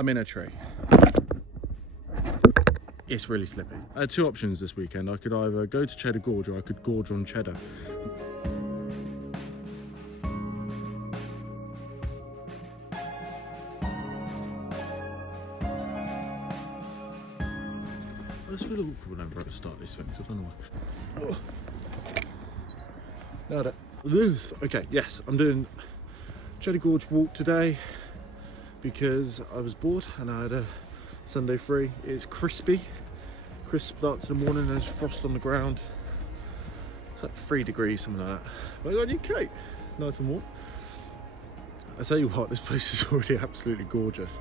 I'm in a tree. It's really slippy. I had two options this weekend. I could either go to Cheddar Gorge or I could gorge on cheddar. I just feel awkward whenever I start these things, I don't know why. Nailed it. Okay, yes, I'm doing Cheddar Gorge walk today because I was bored and I had a Sunday free. It's crispy. Crisp starts in the morning, there's frost on the ground. It's like 3 degrees, something like that. But I got a new coat. It's nice and warm. I tell you what, this place is already absolutely gorgeous.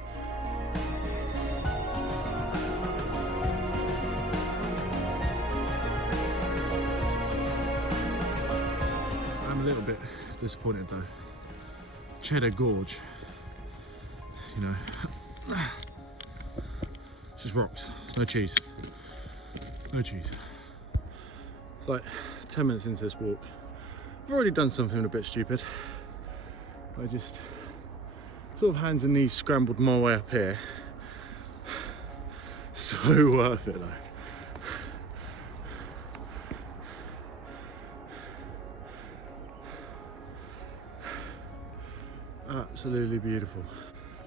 I'm a little bit disappointed though. Cheddar Gorge, you know, it's just rocks. There's no cheese. No cheese. It's like 10 minutes into this walk. I've already done something a bit stupid. I just sort of hands and knees scrambled my way up here. So worth it though. Absolutely beautiful.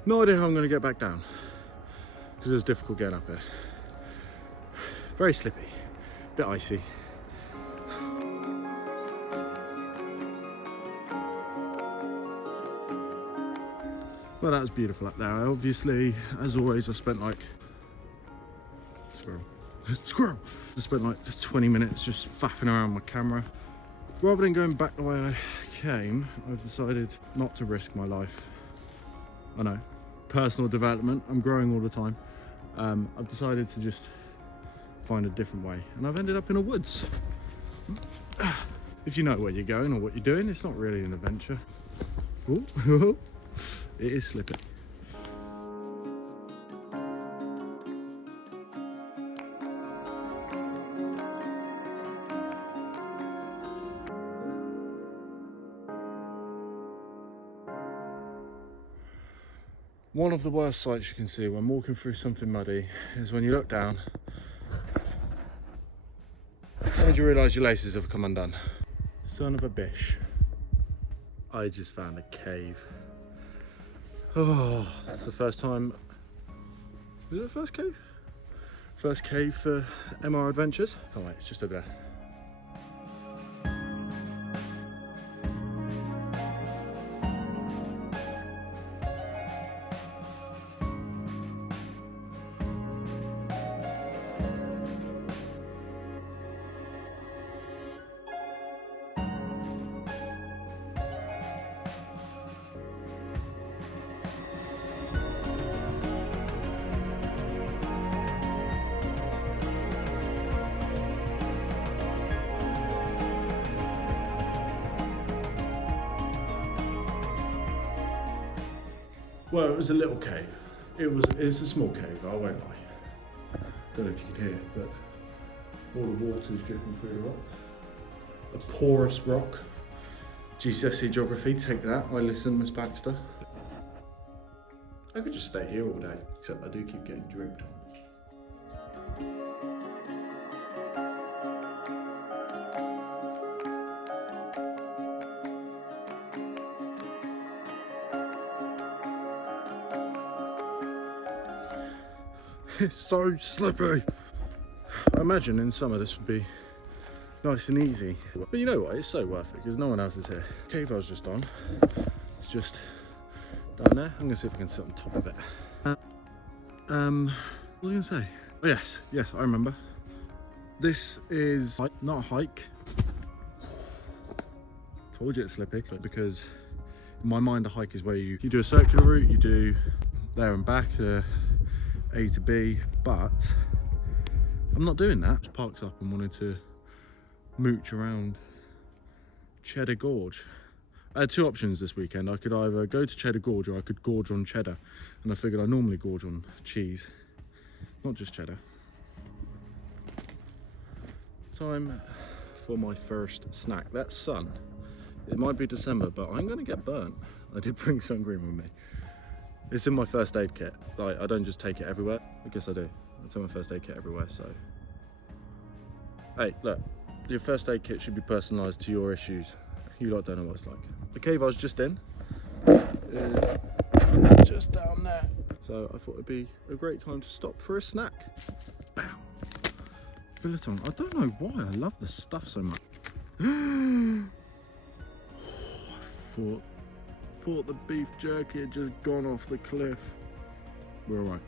No idea how I'm going to get back down because it was difficult getting up here. Very slippy, a bit icy. Well, that was beautiful up there. Obviously, as always, I spent like squirrel. I spent like 20 minutes just faffing around with my camera. Rather than going back the way I came, I've decided not to risk my life. I know, personal development. I'm growing all the time. I've decided to just find a different way, and I've ended up in a woods. If you know where you're going or what you're doing, it's not really an adventure. Ooh, it is slippy. One of the worst sights you can see when walking through something muddy is when you look down and you realise your laces have come undone. Son of a bish. I just found a cave. Oh, that's the first time. Is it the first cave? First cave for MR Adventures. Can't wait, it's just over there. Well, it was a little cave. It's a small cave, I won't lie. Don't know if you can hear it, but all the water's dripping through the rock. A porous rock. GCSE geography, take that. I listen, Miss Baxter. I could just stay here all day, except I do keep getting dripped on. It's so slippy. I imagine in summer this would be nice and easy. But you know what, it's so worth it because no one else is here. Cave I was just on, it's just down there. I'm gonna see if I can sit on top of it. What was I gonna say? Oh yes, I remember. This is not a hike. Told you it's slippy, but because in my mind a hike is where you do a circular route, you do there and back, A to B, but I'm not doing that. Just parked up and wanted to mooch around Cheddar Gorge. I had two options this weekend. I could either go to Cheddar Gorge or I could gorge on cheddar, and I figured I normally gorge on cheese, not just cheddar. Time for my first snack. That's sun. It might be December, but I'm gonna get burnt. I did bring sun cream with me. It's in my first aid kit. Like, I don't just take it everywhere. I guess I do. It's in my first aid kit everywhere, so. Hey, look, your first aid kit should be personalised to your issues. You lot don't know what it's like. The cave I was just in is just down there. So I thought it'd be a great time to stop for a snack. Bow. Billiton. I don't know why I love this stuff so much. I thought the beef jerky had just gone off the cliff. We're all right.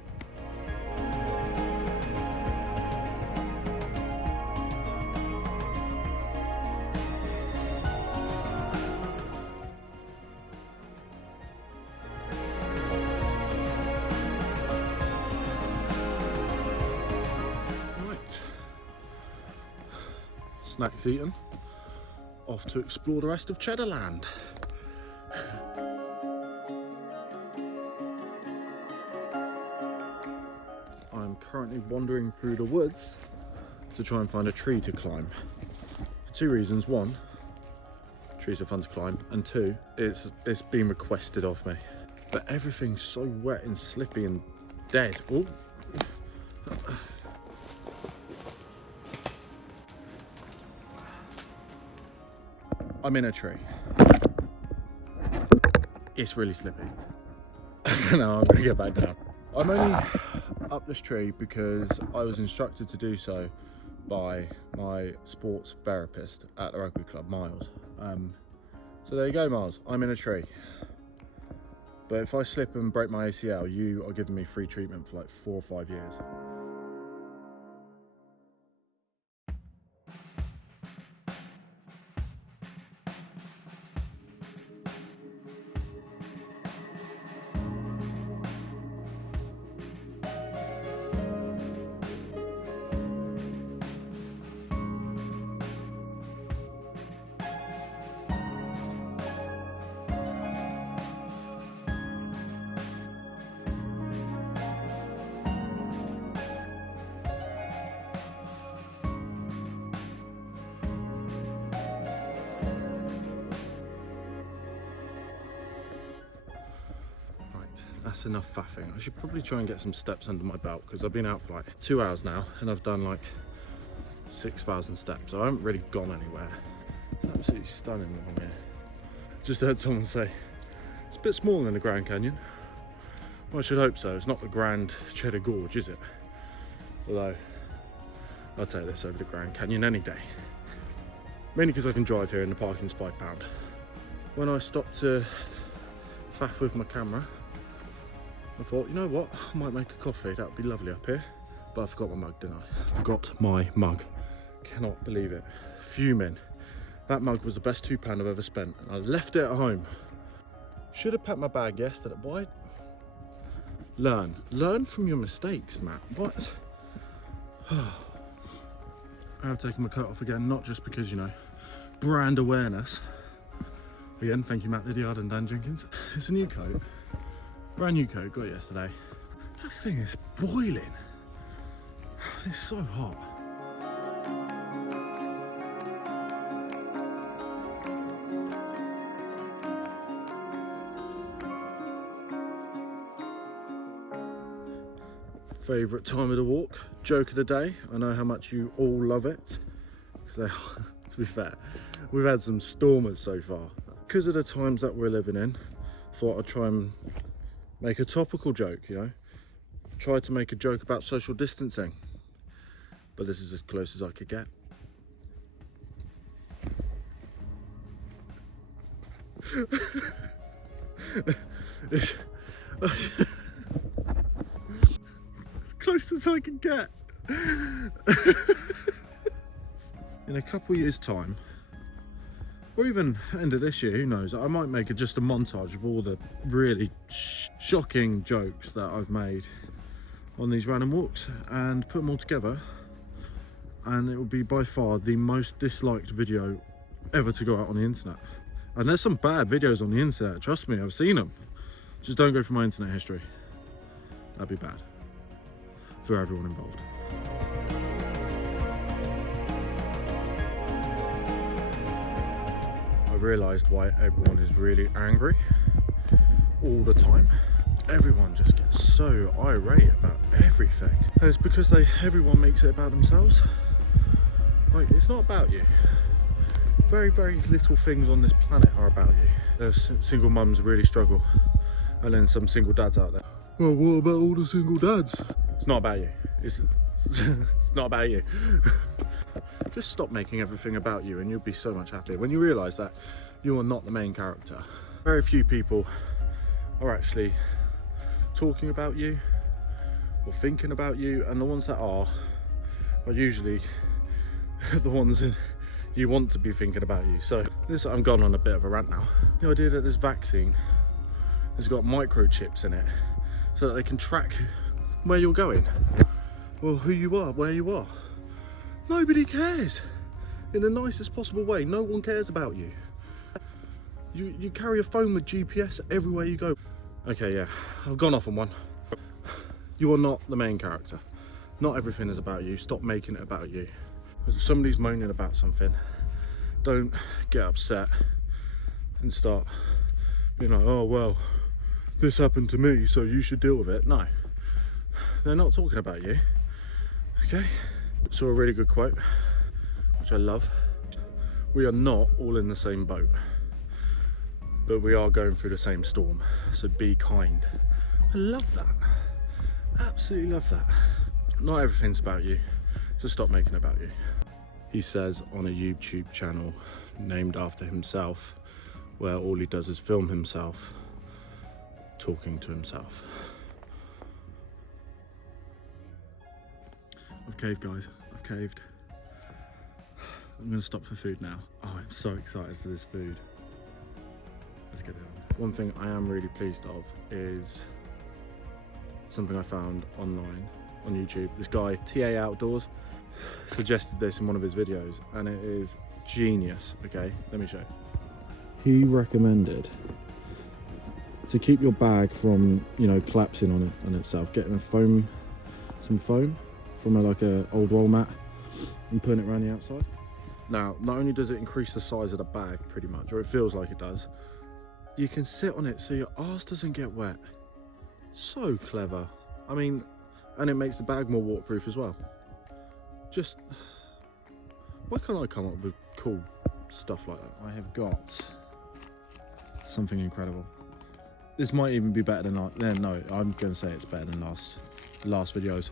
Snacks eaten, off to explore the rest of Cheddarland. I'm currently wandering through the woods to try and find a tree to climb. For two reasons. One, trees are fun to climb, and two, it's been requested of me. But everything's so wet and slippy and dead. Ooh. I'm in a tree. It's really slippy. So now I'm gonna get back down. I'm only up this tree because I was instructed to do so by my sports therapist at the rugby club, Miles. So there you go, Miles. I'm in a tree. But if I slip and break my ACL, you are giving me free treatment for like 4 or 5 years. That's enough faffing. I should probably try and get some steps under my belt because I've been out for like 2 hours now and I've done like 6,000 steps. So I haven't really gone anywhere. It's absolutely stunning along here. Just heard someone say, it's a bit smaller than the Grand Canyon. Well, I should hope so. It's not the Grand Cheddar Gorge, is it? Although, I'll take this over the Grand Canyon any day. Mainly because I can drive here and the parking's £5. When I stopped to faff with my camera, I thought, you know what, I might make a coffee, that would be lovely up here. But I forgot my mug, didn't I? Forgot my mug. Cannot believe it. Fuming. That mug was the best £2 I've ever spent, and I left it at home. Should have packed my bag yesterday. Why? Learn from your mistakes, Matt. What? I have taken my coat off again, not just because, you know, brand awareness. Again, thank you, Matt Lydiard and Dan Jenkins. It's a new coat. Brand new coat, got it yesterday. That thing is boiling. It's so hot. Favourite time of the walk, joke of the day. I know how much you all love it. So, to be fair, we've had some stormers so far. Because of the times that we're living in, thought I'd try and make a topical joke, you know. Try to make a joke about social distancing. But this is as close as I could get. As close as I can get. In a couple years' time, or even end of this year, who knows, I might make just a montage of all the really shocking jokes that I've made on these random walks and put them all together, and it will be by far the most disliked video ever to go out on the internet. And there's some bad videos on the internet, trust me, I've seen them. Just don't go for my internet history. That'd be bad for everyone involved. I've realised why everyone is really angry all the time. everyone just gets so irate about everything. And it's because everyone makes it about themselves. Like, it's not about you. Very, very little things on this planet are about you. There's single mums really struggle, and then some single dads out there. Well, what about all the single dads? It's not about you. It's not about you. Just stop making everything about you and you'll be so much happier when you realise that you are not the main character. Very few people are actually talking about you or thinking about you, and the ones that are usually the ones that you want to be thinking about you. So I'm gone on a bit of a rant now. The idea that this vaccine has got microchips in it so that they can track where you're going, or who you are, where you are. Nobody cares. In the nicest possible way, no one cares about you. You carry a phone with GPS everywhere you go. Okay, yeah, I've gone off on one. You are not the main character. Not everything is about you. Stop making it about you. If somebody's moaning about something, don't get upset and start being like, oh, well, this happened to me, so you should deal with it. No, they're not talking about you, okay? Saw a really good quote, which I love. We are not all in the same boat, but we are going through the same storm, so be kind. I love that. Absolutely love that. Not everything's about you, so stop making it about you. He says on a YouTube channel named after himself, where all he does is film himself talking to himself. I've caved, guys. I've caved. I'm gonna stop for food now. Oh, I'm so excited for this food. Let's get it on. One thing I am really pleased of is something I found online on YouTube. This guy, TA Outdoors, suggested this in one of his videos, and it is genius. Okay, let me show you. He recommended to keep your bag from, collapsing on itself, getting some foam from like a old roll mat and putting it around the outside. Now, not only does it increase the size of the bag pretty much, or it feels like it does, you can sit on it so your arse doesn't get wet. So clever. I mean, and it makes the bag more waterproof as well. Just, why can't I come up with cool stuff like that? I have got something incredible. This might even be better than no, I'm going to say it's better than last videos.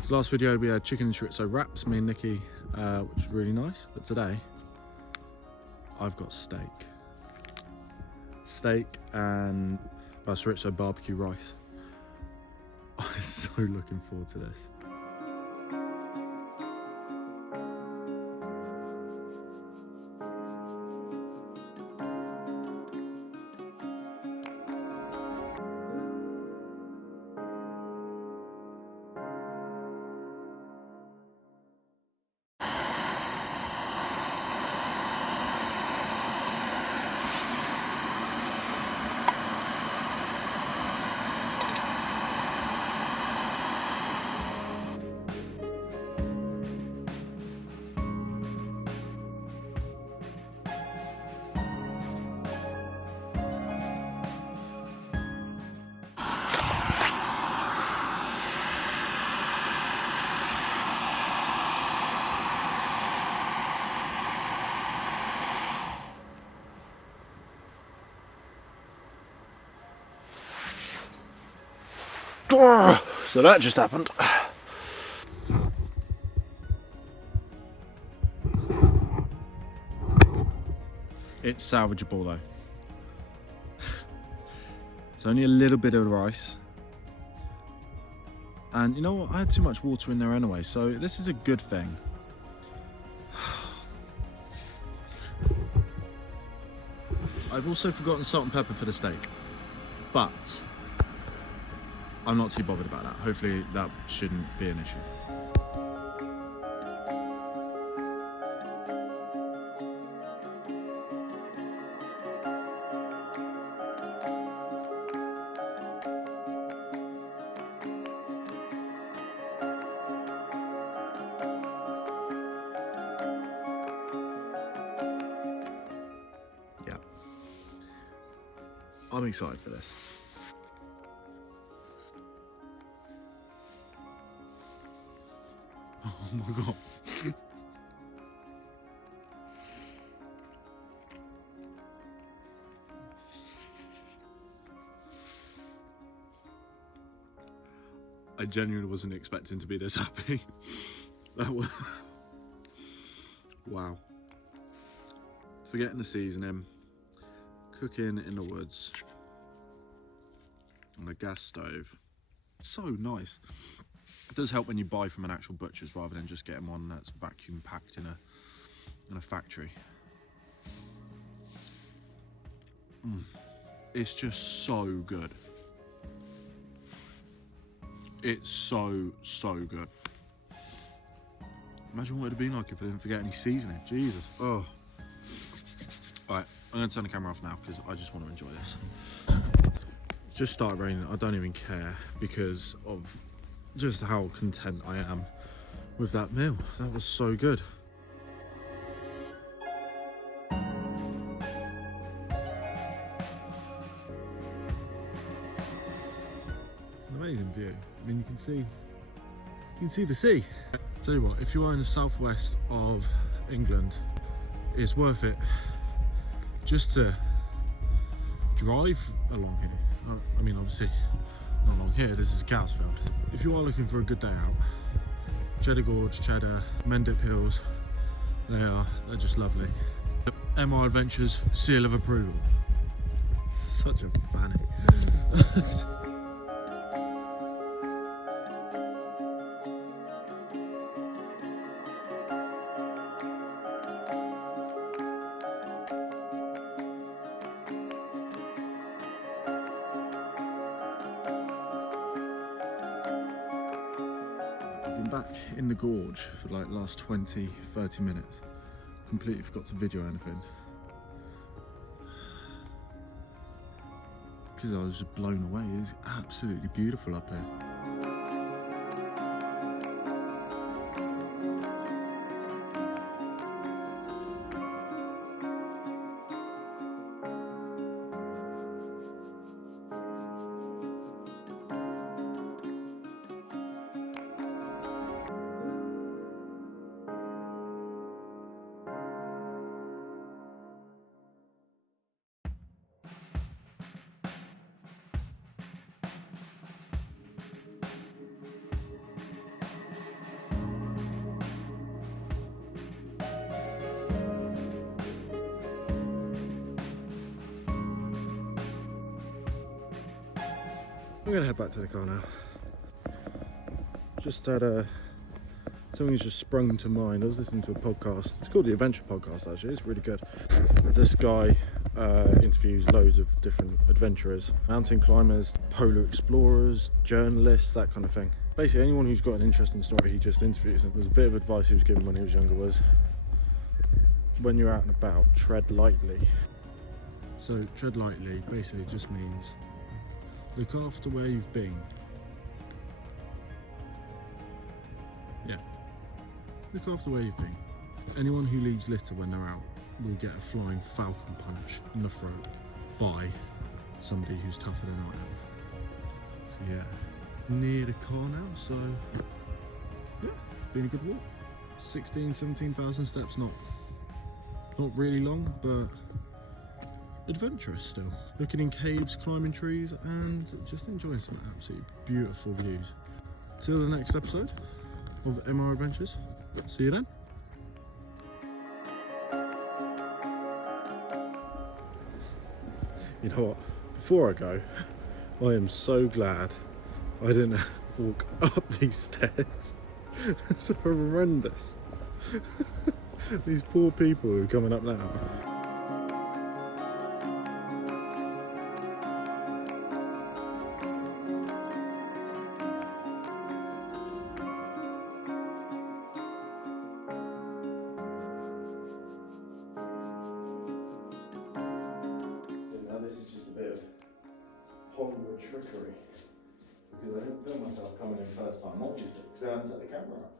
This last video we had chicken and chorizo wraps, me and Nikki, which was really nice. But today, I've got steak. Steak and chorizo barbecue rice. I'm so looking forward to this. So that just happened. It's salvageable though. It's only a little bit of rice. And you know what? I had too much water in there anyway, so this is a good thing. I've also forgotten salt and pepper for the steak, but I'm not too bothered about that. Hopefully that shouldn't be an issue. Yeah. I'm excited for this. Oh my god. I genuinely wasn't expecting to be this happy. That was... Wow. Forgetting the seasoning, cooking in the woods on a gas stove. So nice. It does help when you buy from an actual butcher's rather than just getting one that's vacuum packed in a factory. It's just so good. It's so good. Imagine what it'd have been like if I didn't forget any seasoning. Jesus. Oh. Alright, I'm going to turn the camera off now because I just want to enjoy this. It's just started raining. I don't even care because of just how content I am with that meal. That was so good. It's an amazing view. I mean, you can see the sea. Tell you what, if you are in the southwest of England, it's worth it just to drive along here. I mean, obviously not along here, this is Cowsfield. If you are looking for a good day out, Cheddar Gorge, Cheddar, Mendip Hills, they're just lovely. MR Adventures, seal of approval. Such a fanny. Been back in the gorge for like the last 20-30 minutes. Completely forgot to video anything because I was just blown away. It's absolutely beautiful up here. I'm gonna head back to the car now. Just had something's just sprung to mind. I was listening to a podcast. It's called the Adventure Podcast, actually. It's really good. This guy interviews loads of different adventurers, mountain climbers, polar explorers, journalists, that kind of thing. Basically, anyone who's got an interesting story, he just interviews. And there's a bit of advice he was given when he was younger was, when you're out and about, tread lightly. So tread lightly basically just means look after where you've been. Yeah. Look after where you've been. Anyone who leaves litter when they're out will get a flying falcon punch in the throat by somebody who's tougher than I am. So yeah, near the car now, so yeah, been a good walk. 17,000 steps, not really long, but adventurous still. Looking in caves, climbing trees, and just enjoying some absolutely beautiful views. Till the next episode of MR Adventures. See you then. You know what? Before I go, I am so glad I didn't walk up these stairs. It's horrendous. These poor people who are coming up now. This is just a bit of Hollywood trickery because I didn't film myself coming in first time, obviously, because I hadn't set the camera up.